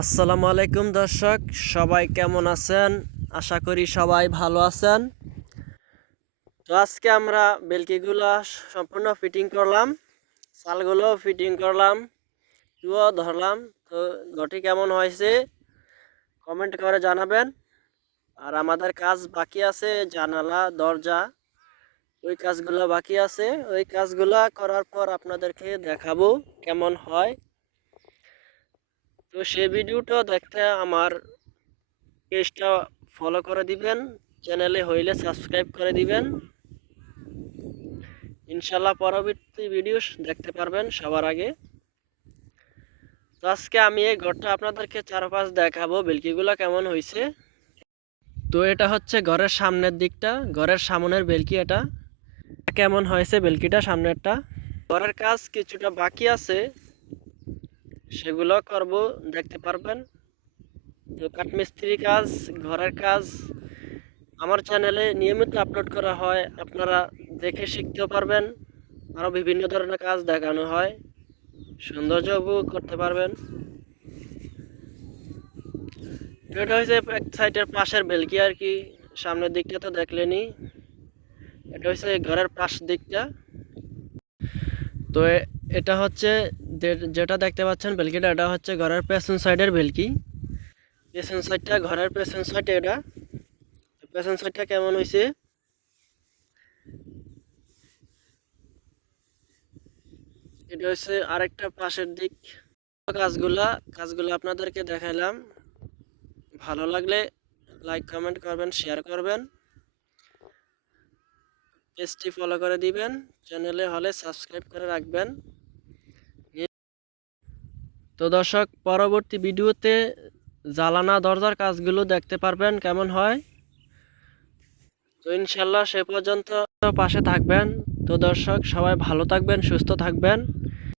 আসসালামু আলাইকুম দর্শক, সবাই কেমন আছেন? আশা করি সবাই ভালো আছেন। তো আজকে আমরা বেলকিগুলো সম্পূর্ণ ফিটিং করলাম, চালগুলো ফিটিং করলাম, চুয়া ধরলাম। তো ঘরটি কেমন হয়েছে কমেন্ট করে জানাবেন। আর আমাদের কাজ বাকি আছে, জানালা দরজা, ওই কাজগুলো বাকি আছে। ওই কাজগুলো করার পর আপনাদেরকে দেখাবো কেমন হয়। তো সেই ভিডিওটা দেখতে আমার পেজটা ফলো করে দিবেন, চ্যানেলে হইলে সাবস্ক্রাইব করে দিবেন। ইনশাল্লাহ পরবর্তী ভিডিও দেখতে পারবেন সবার আগে। তো আজকে আমি এই ঘরটা আপনাদেরকে চারপাশ দেখাবো বেলকিগুলো কেমন হয়েছে। তো এটা হচ্ছে ঘরের সামনের দিকটা, ঘরের সামনের বেলকি। এটা কেমন হয়েছে বেলকিটা সামনেরটা। ঘরের কাজ কিছুটা বাকি আছে, সেগুলো করব, দেখতে পারবেন। তো কাঠমিস্ত্রি কাজ, ঘরের কাজ আমার চ্যানেলে নিয়মিত আপলোড করা হয়, আপনারা দেখে শিখতেও পারবেন। আরও বিভিন্ন ধরনের কাজ দেখানো হয়, সৌন্দর্য উপভোগ করতে পারবেন। এটা হচ্ছে এক সাইডের পাশের বেলকি আর কি, সামনের দিকটা তো দেখলেনি। এটা হচ্ছে ঘরের পাশ দিকটা। তো এটা হচ্ছে যেটা দেখতে পাচ্ছেন বেলকিটা, এটা হচ্ছে ঘরের পেছন সাইডের বেলকি। পেছন সাইডটা, ঘরের পেছন সাইড। এটা পেছন সাইডটা কেমন হয়েছে। এটা হচ্ছে আরেকটা পাশের দিক। কাজগুলো আপনাদেরকে দেখাইলাম। ভালো লাগলে লাইক কমেন্ট করবেন, শেয়ার করবেন, পেজটি ফলো করে দিবেন, চ্যানেলে হলে সাবস্ক্রাইব করে রাখবেন। তো দর্শক, পরবর্তী ভিডিওতে জালানা দরজার কাজগুলো দেখতে পারবেন কেমন হয়। তো ইনশাল্লাহ সে পর্যন্ত পাশে থাকবেন। তো দর্শক, সবাই ভালো থাকবেন, সুস্থ থাকবেন।